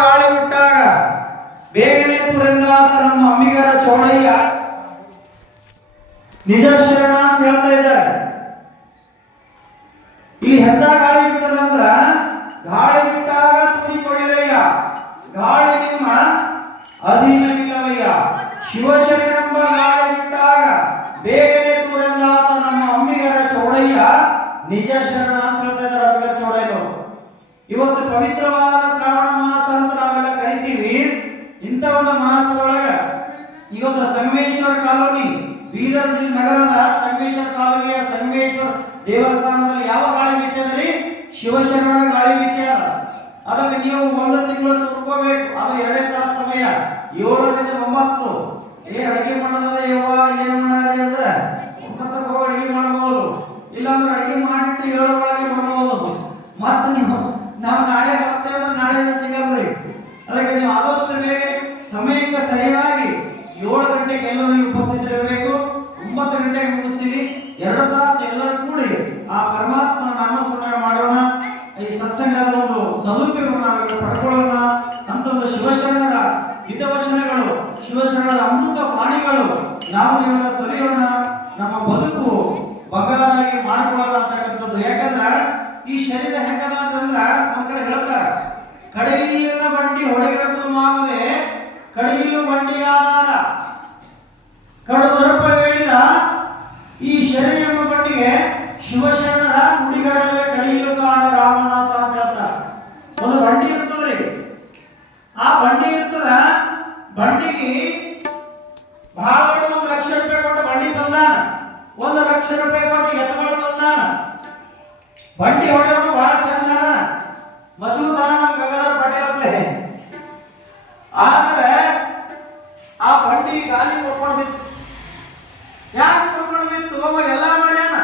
ಗಾಳಿ ಬಿಟ್ಟಾಗ ಬೇಗನೆ ತುರೆಂದಾದ ನಮ್ಮ ಅಮ್ಮಿಗರ ಚೌಡಯ್ಯ ನಿಜ ಶರಣ ಅಂತ ಹೇಳ್ತಾ ಇದ್ದಾರೆ. ಇಲ್ಲಿ ಎಂತ ಗಾಳಿ ಬಿಟ್ಟದಂದ್ರ ಗಾಳಿ ಬಿಟ್ಟಾಗ ತುದಿ ಕೊಡಿರಯ್ಯ, ಗಾಳಿ ನಿಮ್ಮ ಅಧೀನವಿಲ್ಲವಯ್ಯ. ಶಿವಶರಣೆಂಬ ಗಾಳಿ ಬಿಟ್ಟಾಗ ಬೇಗನೆ ತುರೆಂದಾದ ನಮ್ಮ ಅಮ್ಮಿಗರ ಚೌಡಯ್ಯ ನಿಜ ಶರಣ ಅಂತ ಹೇಳ್ತಾ ಇದ್ದಾರೆ ಅಮ್ಮಿಗರ ಚೌಡಯ್ಯನವರು. ಇವತ್ತು ಪವಿತ್ರವಾದ ಶ್ರಾವಣ ಮಾಸ ಅಂತ ನಾವೆಲ್ಲ ಕರಿತೀವಿ. ಇಂಥ ಒಂದು ಮಾಸದೊಳಗ ಇವತ್ತು ಸಂಗಮೇಶ್ವರ ಕಾಲೋನಿ, ಬೀದರ್ ಜಿಲ್ಲೆ ನಗರದ ಸಂಗಮೇಶ್ವರ ಕಾಲೋನಿಯ ಸಂಗಮೇಶ್ವರ ದೇವಸ್ಥಾನದಲ್ಲಿ ಯಾವ ಗಾಳಿ ಬೀಸದ್ರಿ? ಶಿವಶರಣರ ಗಾಳಿ ಬೀಸ್ಯಾರ. ಅದಕ್ಕೆ ನೀವು 1 ತಿಂಗಳು ತುರ್ಕೋಬೇಕು. ಅದು 2 ತಾಸು ಸಮಯ, 7 ರಿಂದ 9. ಅಡಿಗೆ ಮಾಡೋದ ಯವ್ವ ಏನ್ ಮಾಡ್ರಿ ಅಂದ್ರೆ 9ಕ್ಕೆ ಹೋಗಿ ಅಡಿಗೆ ಮಾಡಬಹುದು, ಇಲ್ಲಾಂದ್ರೆ ಅಡಿಗೆ ಮಾಡಿಟ್ಟು 7 ಒಳಗೆ ಮಾಡಬಹುದು. ಮತ್ತೆ ನಾವು ನಾಳೆ ಬರ್ತೇವೆ, ನಾಳೆಯಿಂದ ಸಿಗಲ್ರಿ. ಅದಕ್ಕೆ ನೀವು ಆದಷ್ಟು ಬೇಗ ಸಮಯಕ್ಕೆ ಸರಿಯಾಗಿ 7 ಗಂಟೆಗೆ ಎಲ್ಲರೂ ಉಪಸ್ಥಿತರಿರಬೇಕು. 9 ಗಂಟೆಗೆ ಮುಗಿಸ್ತೀವಿ. 2 ತಾಸು ಎಲ್ಲರೂ ಕೂಡಿ ಆ ಪರಮಾತ್ಮನ ನಾಮಸ್ಮರಣೆ ಮಾಡೋಣ. ಈ ಸತ್ಸಂಗದ ಒಂದು ಸದುಪಯೋಗ ನಾವೆಲ್ಲ ಪಡ್ಕೊಳ್ಳೋಣ ಅಂತ ಒಂದು ಶಿವಶರಣರ ಹಿತವಚನಗಳು, ಶಿವಶರಣರ ಅಮೃತ ವಾಣಿಗಳು ನಾವು ನೀವೆಲ್ಲ ಸರಿಯೋಣ. ನಮ್ಮ ಬದುಕು ಬಂಗಾರಾಗಿ ಮಾಡ್ಕೊಳ್ಳೋಣ ಅಂತಕ್ಕಂಥದ್ದು. ಯಾಕಂದ್ರೆ ಈ ಶರೀರ ಹೆಂಗದ ಅಂತಂದ್ರ ಒಂದ್ ಕಡೆ ಹೇಳ್ತಾರ, ಕಡೆಯಿಲ್ಲದ ಬಂಡಿ ಹೊಡೆಗಿಡಬಹುದು ಮಾವುದೇ ಕಡೆಯಿಲು ಬಂಡಿಯಾರ. ಕಡು ದರ್ಪ ಹೇಳಿದ ಈ ಶರೀರ ಎಂಬ ಬಂಡಿಗೆ ಶಿವಶರಣರ ನುಡಿಗಳಲ್ಲೇ ಕಡೆಯಿಲು ಕಾಣ ರಾಮನಾಥ ಅಂತ ಹೇಳ್ತಾರ. ಒಂದು ಬಂಡಿ ಇರ್ತದ್ರಿ, ಆ ಬಂಡಿ ಇರ್ತದ, ಬಂಡಿಗೆ ಬಹಳ 1 ಲಕ್ಷ ರೂಪಾಯಿ ಕೊಟ್ಟು ಬಂಡಿ ತಂದಾನ, 1 ಲಕ್ಷ ರೂಪಾಯಿ ಕೊಟ್ಟು ಎತ್ತುಗಳು ತಂದಾನ. ಬಂಡಿ ಹೊಡೆಯೋನು ಬಹಳ ಚಂದ ಮಜೂದಾನ ನಮ್ಮ ಗಂಗಾಧರ ಪಾಟೀಲ್ ಅಪ್ಲೆ. ಆದ್ರೆ ಆ ಬಂಡಿ ಗಾಲಿ ಕೊಟ್ಕೊಂಡು ಬಿತ್ತು. ಯಾಕೆ ಕೊಟ್ಕೊಂಡು ಬಿತ್ತು? ಅವ ಎಲ್ಲ ಮಾಡ್ಯಾನ,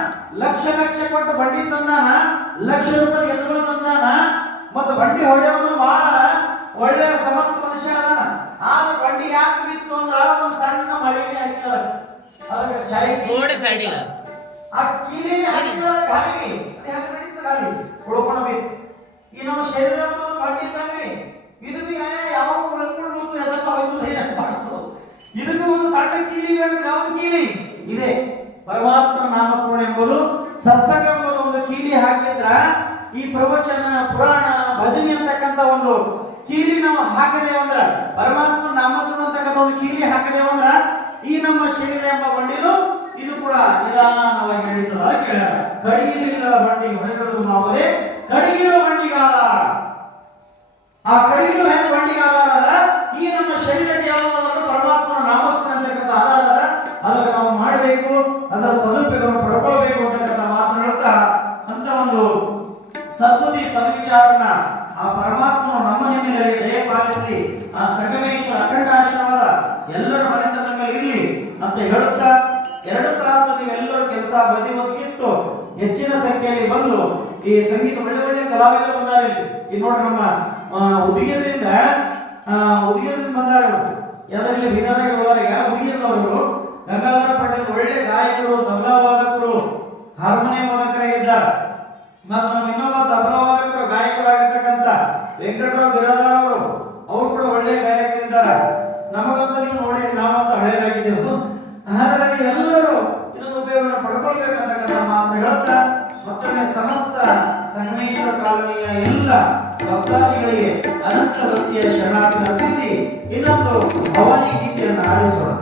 ಲಕ್ಷ ಕೊಟ್ಟು ಬಂಡಿ ತಂದಾನ, ಲಕ್ಷ ರೂಪಾಯಿ ಎತ್ತುಗಳು ತಂದಾನ. ಮತ್ತು ಬಂಡಿ ಹೊಡೆಯೋನು ಬಹಳ ಒಳ್ಳೆ ಸಮರ್ಥ ಮನುಷ್ಯ ಅದಾನ. ಆದ್ರೆ ಬಂಡಿ ಯಾಕೆ ಬಿತ್ತು ಅಂದ್ರ ಒಂದು ಸಣ್ಣ ಮಳೆಗೆ ಹಾಕಿದ, ಅದಕ್ಕೆ ಸೈಡ್ ಆ ಕೀಲಿ ಹಾಕಿದ ಗಾಲಿ ಗಾಲಿ ಉಳ್ಕೊಂಡು ಬಿತ್ತು. ಈ ನಮ್ಮ ಶರೀರ ಬಂಡಿದ್ದಾನೆ, ಇದು ಯಾವಾಗ ಉಳ್ಕೊಂಡು ಎದಕ್ಕೆ ಹೋಯ್ತು, ಇದಕ್ಕೂ ಒಂದು ಸಣ್ಣ ಕೀಲಿ ಬೇಕು. ಯಾವ ಕೀಲಿ ಇದೆ? ಪರಮಾತ್ಮ ನಾಮಸ್ಮರಣೆ ಎಂಬುದು, ಸತ್ಸಂಗ ಎಂಬುದು ಒಂದು ಕೀಲಿ ಹಾಕಿದ್ರ ಈ ಪ್ರವಚನ, ಪುರಾಣ, ಭಜನೆ ಅಂತಕ್ಕಂಥ ಒಂದು ಕೀಲಿ ನಾವು ಹಾಕದೇವ ಅಂದ್ರ, ಪರಮಾತ್ಮ ನಾಮಸ್ಮರಣೆ ಅಂತಕ್ಕಂಥ ಒಂದು ಕೀಲಿ ಹಾಕದೇವ ಅಂದ್ರ ಈ ನಮ್ಮ ಶರೀರ ಎಂಬ ಬಂಡಿದು ಇದು ಕೂಡ ನಿಧಾನವಾಗಿ ನಡೀತದ. ಕೇಳ್ಯಾರ, ಕಡಿಗಿಲಿಲ್ಲದ ಬಂಡಿ ಹೊಡೆಗಳು ಮಾವುದೇ ಕಡಿಗಿಲು ಬಂಡಿಗಾದಾರ. ಆ ಕಡಿಗಿಲು ಹೆಂಗ ಬಂಡಿಗಾದಾರ? ಈ ನಮ್ಮ ಶರೀರಕ್ಕೆ ಯಾವ್ದಾದ್ರು ಪರಮಾತ್ಮನ ನಾಮಸ್ಮರಣೆ ಅಂತಕ್ಕಂಥ ಆಧಾರ ಅದ. ಅದಕ್ಕೆ ನಾವು ಮಾಡಬೇಕು, ಅದರ ಸದುಪಯೋಗವನ್ನು ಪಡ್ಕೊಳ್ಬೇಕು ಅಂತಕ್ಕಂಥ ಮಾತನ್ನು ಹೇಳ್ತಾ, ಅಂತ ಒಂದು ಸದ್ಬುದ್ಧಿ ಸದ್ವಿಚಾರನ ಆ ಪರಮಾತ್ಮನು ನಮ್ಮ ಮೇಲೆ ದಯ ಪಾಲಿಸಲಿ. ಆ ಸಂಗಮೇಶ್ವರ ಅಖಂಡ ಆಶ್ರಮದ ಎಲ್ಲರ ಮನೆತನದ ಮೇಲೆ ಇರಲಿ ಅಂತ ಹೇಳುತ್ತಾ, 2 ತಾಸು ನೀವೆಲ್ಲರೂ ಕೆಲಸ ಬದಿ ಬದಿಗಿಟ್ಟು ಹೆಚ್ಚಿನ ಸಂಖ್ಯೆಯಲ್ಲಿ ಬಂದು ಈ ಸಂಗೀತ ಒಳ್ಳೆ ಕಲಾವಿದರು ಬಂದಾರೆ. ಇಲ್ಲಿ ನೋಡ್ರಿ, ನಮ್ಮ ಉದಗಿರದಿಂದ ಬಂದಾರ. ಯಾವ್ದ್ರಲ್ಲಿ ಬೀದರ್ಗೆ ಹೋದಾರ. ಈಗ ಉದಗಿರದವರು ಗಂಗಾಧರ ಪಾಟೀಲ್ ಒಳ್ಳೆ ಗಾಯಕರು, ತಬಲಾ ವಾದಕರು, ಹಾರ್ಮೋನಿಯಂ ವಾದಕರಾಗಿದ್ದಾರೆ. ಮತ್ತು ನಮ್ಮ ಇನ್ನೊಬ್ಬ ತಬಲಾ ವಾದಕರು, ಗಾಯಕರಾಗಿರ್ತಕ್ಕಂಥ ವೆಂಕಟರಾವ್ ಬಿರಾದಾರ್ ಅವರು ಕೂಡ ಒಳ್ಳೆ ಗಾಯಕರಿದ್ದಾರೆ. ನಮಗಂತೂ ನೀವು ನೋಡಿ, ನಾವಂತೂ ಹಳೆಯರಾಗಿದ್ದೆವು. ಹಾಗಾಗಿ ಎಲ್ಲರೂ ಇದನ್ನು ಉಪಯೋಗ ಪಡ್ಕೊಳ್ಬೇಕಂತಕ್ಕಂಥ ಮಾತನ್ನು ಹೇಳ್ತಾ, ಮತ್ತೊಮ್ಮೆ ಸಮಸ್ತ ಸಂಗಮೇಶ್ವರ ಕಾಲೋನಿಯ ಎಲ್ಲ ಭಕ್ತಾದಿಗಳಿಗೆ ಅನಂತ ಭಕ್ತಿಯ ಶರಣಾರ್ಥಿ ಅರ್ಪಿಸಿ ಇನ್ನೊಂದು ಭವಾನಿ ಗೀತೆಯನ್ನು ಆಲಿಸೋಣ.